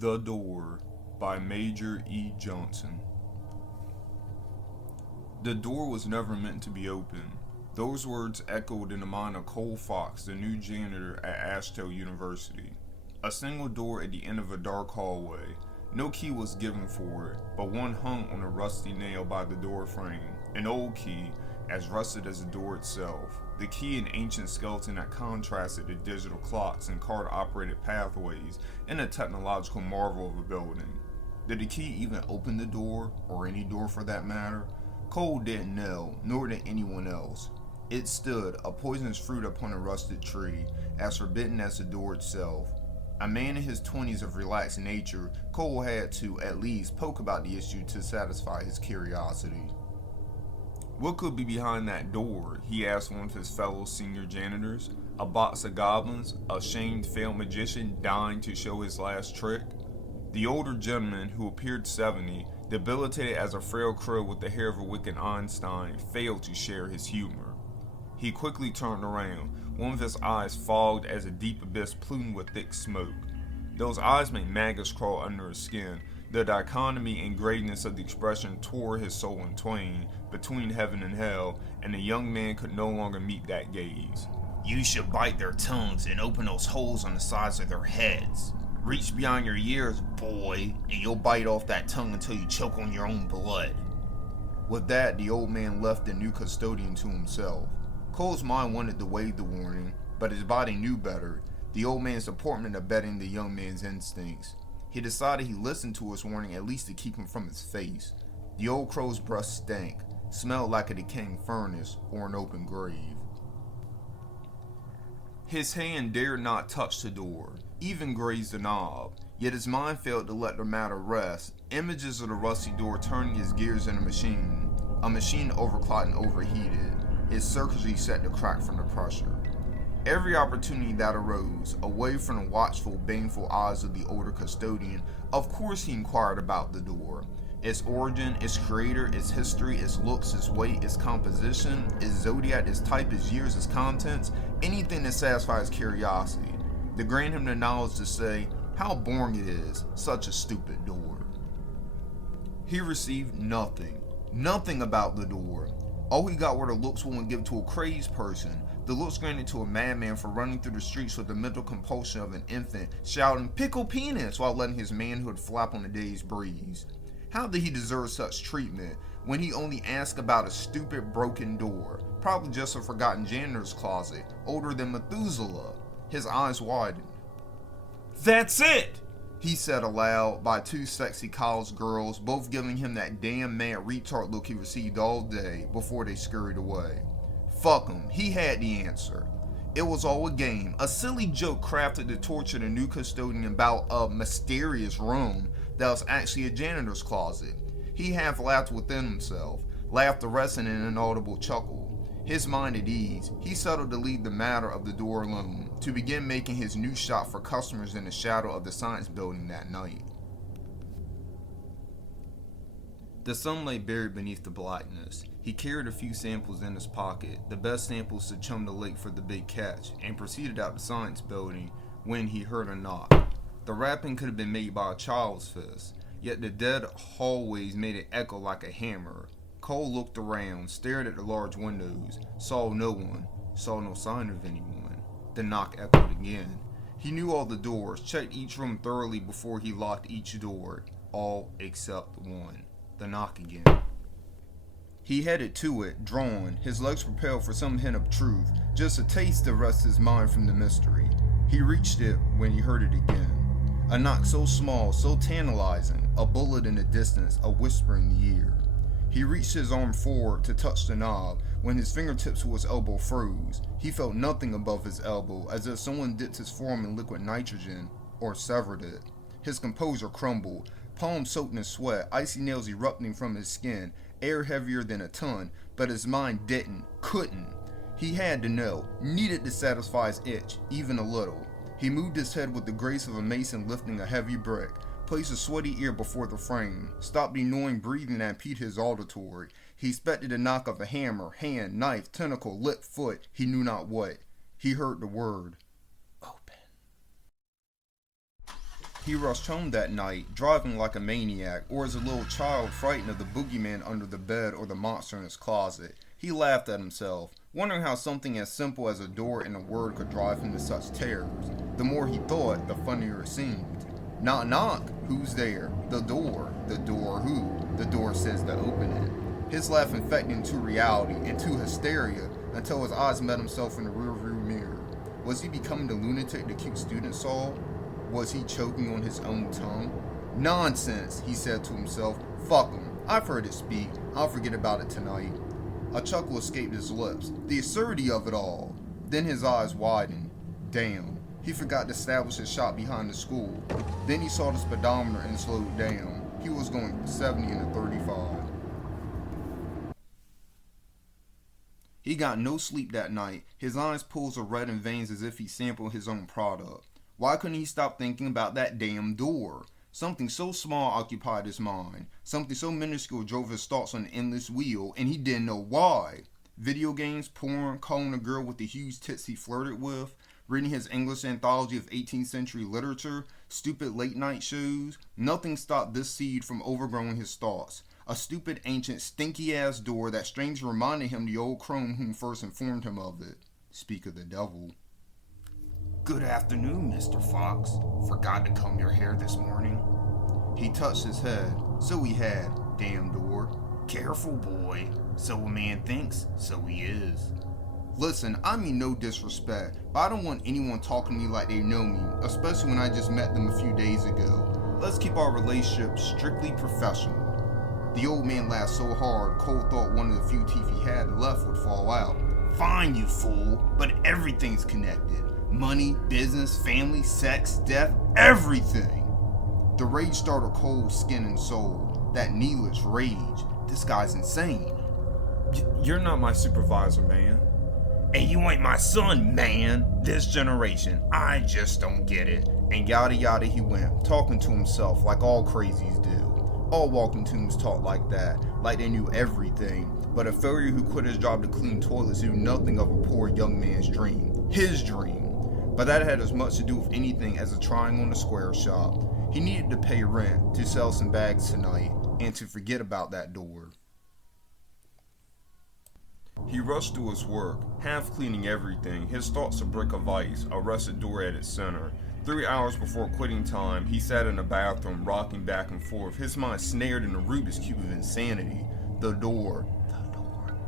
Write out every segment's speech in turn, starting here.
The Door by Major E. Johnson. The door was never meant to be opened. Those words echoed in the mind of Cole Fox, the new janitor at Ashtrail University. A single door at the end of a dark hallway. No key was given for it, but one hung on a rusty nail by the door frame. An old key, as rusted as the door itself. The key, an ancient skeleton that contrasted the digital clocks and card-operated pathways in a technological marvel of a building. Did the key even open the door, or any door for that matter? Cole didn't know, nor did anyone else. It stood, a poisonous fruit upon a rusted tree, as forbidden as the door itself. A man in his 20s of relaxed nature, Cole had to, at least, poke about the issue to satisfy his curiosity. What could be behind that door? He asked one of his fellow senior janitors. A box of goblins, a shamed failed magician dying to show his last trick? The older gentleman, who appeared 70, debilitated as a frail crow with the hair of a wicked Einstein, failed to share his humor. He quickly turned around, one of his eyes fogged as a deep abyss plumed with thick smoke. Those eyes made maggots crawl under his skin. The dichotomy and grayness of the expression tore his soul in twain, between heaven and hell, and the young man could no longer meet that gaze. You should bite their tongues and open those holes on the sides of their heads. Reach beyond your years, boy, and you'll bite off that tongue until you choke on your own blood. With that, the old man left the new custodian to himself. Cole's mind wanted to waive the warning, but his body knew better, the old man's deportment abetting the young man's instincts. He decided he listened to his warning at least to keep him from his face. The old crow's breath stank, smelled like a decaying furnace or an open grave. His hand dared not touch the door, even graze the knob, yet his mind failed to let the matter rest. Images of the rusty door turning his gears in a machine overclocked and overheated, its circuitry set to crack from the pressure. Every opportunity that arose, away from the watchful, baneful eyes of the older custodian, of course he inquired about the door. Its origin, its creator, its history, its looks, its weight, its composition, its zodiac, its type, its years, its contents, anything to satisfy his curiosity. To grant him the knowledge to say, how boring it is, such a stupid door. He received nothing about the door. All he got were the looks one would give to a crazed person, the looks granted to a madman for running through the streets with the mental compulsion of an infant, shouting, "Pickle penis," while letting his manhood flap on the day's breeze. How did he deserve such treatment when he only asked about a stupid broken door, probably just a forgotten janitor's closet, older than Methuselah? His eyes widened. "That's it!" he said aloud by two sexy college girls, both giving him that damn mad retard look he received all day before they scurried away. Fuck him, he had the answer. It was all a game, a silly joke crafted to torture the new custodian about a mysterious room that was actually a janitor's closet. He half laughed within himself, laughed the rest in an inaudible chuckle. His mind at ease, he settled to leave the matter of the door alone, to begin making his new shop for customers in the shadow of the science building that night. The sun lay buried beneath the blackness. He carried a few samples in his pocket, the best samples to chum the lake for the big catch, and proceeded out the science building when he heard a knock. The rapping could have been made by a child's fist, yet the dead hallways made it echo like a hammer. Cole looked around, stared at the large windows, saw no one, saw no sign of anyone. The knock echoed again. He knew all the doors, checked each room thoroughly before he locked each door, all except one. The knock again. He headed to it, drawn, his legs propelled for some hint of truth, just a taste to rest his mind from the mystery. He reached it when he heard it again. A knock so small, so tantalizing, a bullet in the distance, a whisper in the ear. He reached his arm forward to touch the knob when his fingertips to his elbow froze. He felt nothing above his elbow, as if someone dipped his forearm in liquid nitrogen or severed it. His composure crumbled, palms soaked in sweat, icy nails erupting from his skin, air heavier than a ton, but his mind couldn't. He had to know, needed to satisfy his itch, even a little. He moved his head with the grace of a mason lifting a heavy brick, placed a sweaty ear before the frame, stopped the annoying breathing that impeded his auditory. He expected a knock of a hammer, hand, knife, tentacle, lip, foot, he knew not what. He heard the word, open. He rushed home that night, driving like a maniac, or as a little child frightened of the boogeyman under the bed or the monster in his closet. He laughed at himself, wondering how something as simple as a door and a word could drive him to such terrors. The more he thought, the funnier it seemed. Knock, knock. Who's there? The door. The door who? The door says to open it. His laugh infected into reality, into hysteria, until his eyes met himself in the rearview mirror. Was he becoming the lunatic the cute student saw? Was he choking on his own tongue? Nonsense, he said to himself. Fuck him. I've heard it speak. I'll forget about it tonight. A chuckle escaped his lips. The absurdity of it all. Then his eyes widened. Damn. He forgot to establish his shop behind the school. Then he saw the speedometer and slowed down. He was going 70 in a 35. He got no sleep that night. His eyes pools of red in veins as if he sampled his own product. Why couldn't he stop thinking about that damn door? Something so small occupied his mind. Something so minuscule drove his thoughts on an endless wheel, and he didn't know why. Video games, porn, calling a girl with the huge tits he flirted with, reading his English anthology of 18th century literature, stupid late night shows. Nothing stopped this seed from overgrowing his thoughts. A stupid, ancient, stinky-ass door that strangely reminded him the old crone whom first informed him of it. Speak of the devil. Good afternoon, Mr. Fox. Forgot to comb your hair this morning. He touched his head. So he had. Damn door. Careful, boy. So a man thinks, so he is. Listen, I mean no disrespect, but I don't want anyone talking to me like they know me, especially when I just met them a few days ago. Let's keep our relationship strictly professional. The old man laughed so hard, Cole thought one of the few teeth he had left would fall out. Fine, you fool, but everything's connected. Money, business, family, sex, death, everything. The rage started Cole's skin and soul. That needless rage. This guy's insane. You're not my supervisor, man. And you ain't my son, man. This generation, I just don't get it. And yada yada he went, talking to himself like all crazies do. All walking tombs talk like that, like they knew everything. But a failure who quit his job to clean toilets knew nothing of a poor young man's dream. His dream. But that had as much to do with anything as a trying on the square shop. He needed to pay rent, to sell some bags tonight, and to forget about that door. He rushed through his work, half cleaning everything, his thoughts a brick of ice, a rusted door at its center. 3 hours before quitting time, he sat in the bathroom, rocking back and forth, his mind snared in the Rubik's Cube of insanity. The door.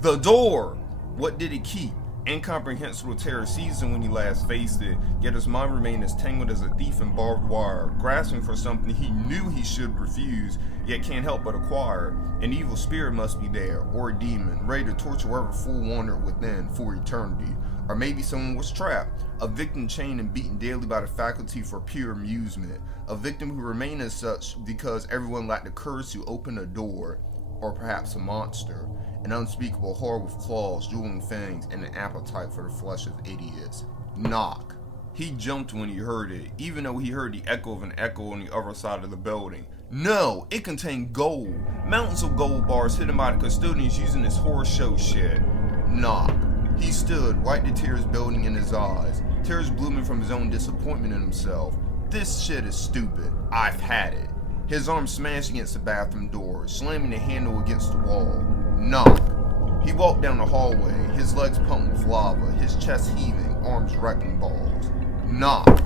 The door! What did it keep? Incomprehensible terror seized him when he last faced it, yet his mind remained as tangled as a thief in barbed wire, grasping for something he knew he should refuse, yet can't help but acquire. An evil spirit must be there, or a demon, ready to torture whoever fool wandered within for eternity. Or maybe someone was trapped, a victim chained and beaten daily by the faculty for pure amusement, a victim who remained as such because everyone lacked the courage to open a door, or perhaps a monster. An unspeakable horror with claws, drooling fangs, and an appetite for the flesh of idiots. Knock. He jumped when he heard it, even though he heard the echo of an echo on the other side of the building. No, it contained gold. Mountains of gold bars hidden by the custodians using this horror show shit. Knock. He stood, wiped the tears building in his eyes, tears blooming from his own disappointment in himself. This shit is stupid. I've had it. His arm smashed against the bathroom door, slamming the handle against the wall. Knock. He walked down the hallway, his legs pumped with lava, his chest heaving, arms wrecking balls. Knock.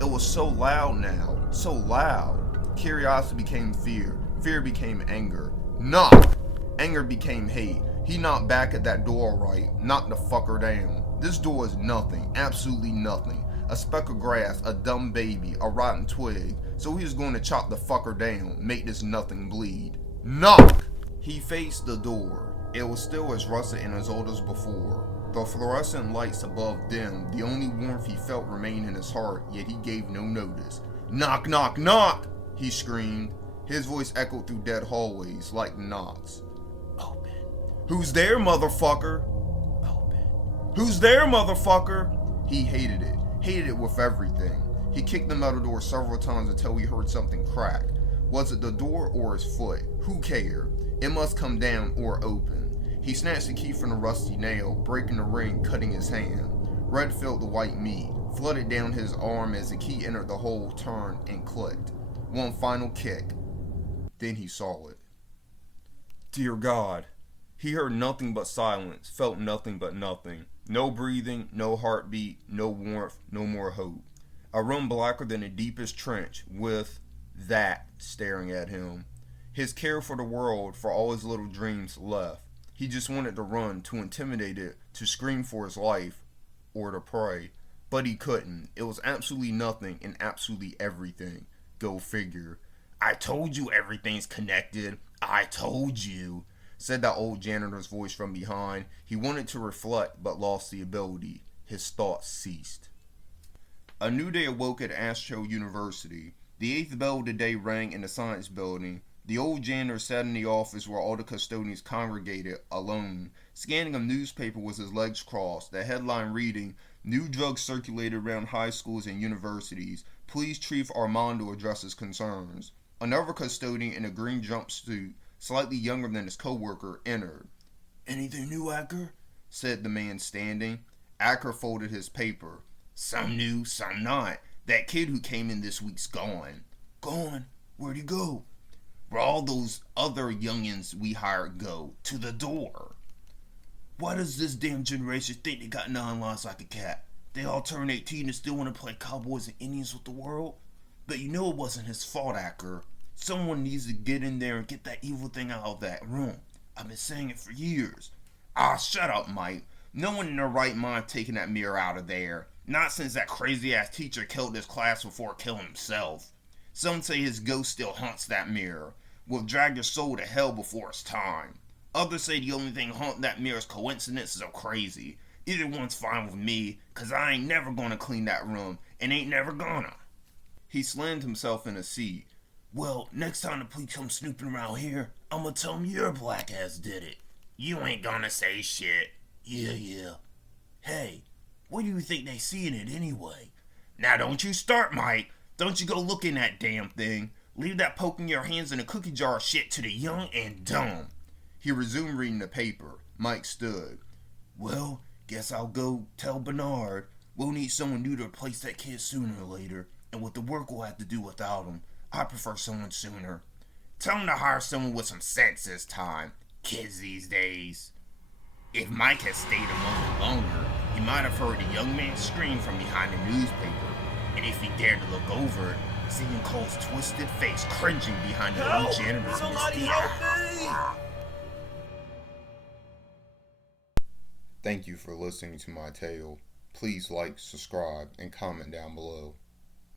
It was so loud now, so loud. Curiosity became fear, fear became anger. Knock. Anger became hate. He knocked back at that door right, knocked the fucker down. This door is nothing, absolutely nothing. A speck of grass, a dumb baby, a rotten twig. So he was going to chop the fucker down, make this nothing bleed. Knock! He faced the door. It was still as rusted and as old as before. The fluorescent lights above dimmed, the only warmth he felt remained in his heart, yet he gave no notice. Knock, knock, knock! He screamed. His voice echoed through dead hallways like knocks. Open. Who's there, motherfucker? Open. Who's there, motherfucker? He hated it with everything. He kicked the metal door several times until he heard something crack. Was it the door or his foot? Who cared? It must come down or open. He snatched the key from the rusty nail, breaking the ring, cutting his hand. Red filled the white meat. flooded down his arm as the key entered the hole, turned, and clicked. One final kick. Then he saw it. Dear God. He heard nothing but silence, felt nothing but nothing. No breathing, no heartbeat, no warmth, no more hope. A room blacker than the deepest trench, with that staring at him. His care for the world, for all his little dreams, left. He just wanted to run, to intimidate it, to scream for his life, or to pray. But he couldn't. It was absolutely nothing and absolutely everything. Go figure. I told you everything's connected. I told you, said that old janitor's voice from behind. He wanted to reflect, but lost the ability. His thoughts ceased. A new day awoke at Ashtrail University. The 8th bell of the day rang in the science building. The old janitor sat in the office where all the custodians congregated, alone, scanning a newspaper with his legs crossed, the headline reading, "New drugs circulated around high schools and universities. Please Chief Armando addresses concerns." Another custodian in a green jumpsuit, slightly younger than his co-worker, entered. "Anything new, Acker?" said the man standing. Acker folded his paper. "Some new, some not. That kid who came in this week's gone." "Gone? Where'd he go?" "Where all those other youngins we hired go. To the door." "Why does this damn generation think they got 9 lives like a cat? They all turn 18 and still want to play cowboys and Indians with the world? But you know it wasn't his fault, Acker. Someone needs to get in there and get that evil thing out of that room. I've been saying it for years." "Ah, shut up, Mike. No one in their right mind taking that mirror out of there. Not since that crazy-ass teacher killed his class before killing himself. Some say his ghost still haunts that mirror. Will drag your soul to hell before it's time. Others say the only thing haunting that mirror is coincidences or crazy. Either one's fine with me, cause I ain't never gonna clean that room, and ain't never gonna." He slammed himself in a seat. "Well, next time the police come snooping around here, I'm gonna tell them your black ass did it." "You ain't gonna say shit." Yeah. Hey, what do you think they see in it anyway?" "Now don't you start, Mike. Don't you go look in that damn thing. Leave that poking your hands in a cookie jar shit to the young and dumb." He resumed reading the paper. Mike stood. "Well, guess I'll go tell Bernard. We'll need someone new to replace that kid sooner or later, and with the work we'll have to do without him, I prefer someone sooner." "Tell him to hire someone with some sense this time. Kids these days." If Mike had stayed a moment longer, he might have heard a young man scream from behind the newspaper, and if he dared to look over, seeing Cole's twisted face cringing behind the old janitor's help me! Thank you for listening to my tale. Please like, subscribe, and comment down below.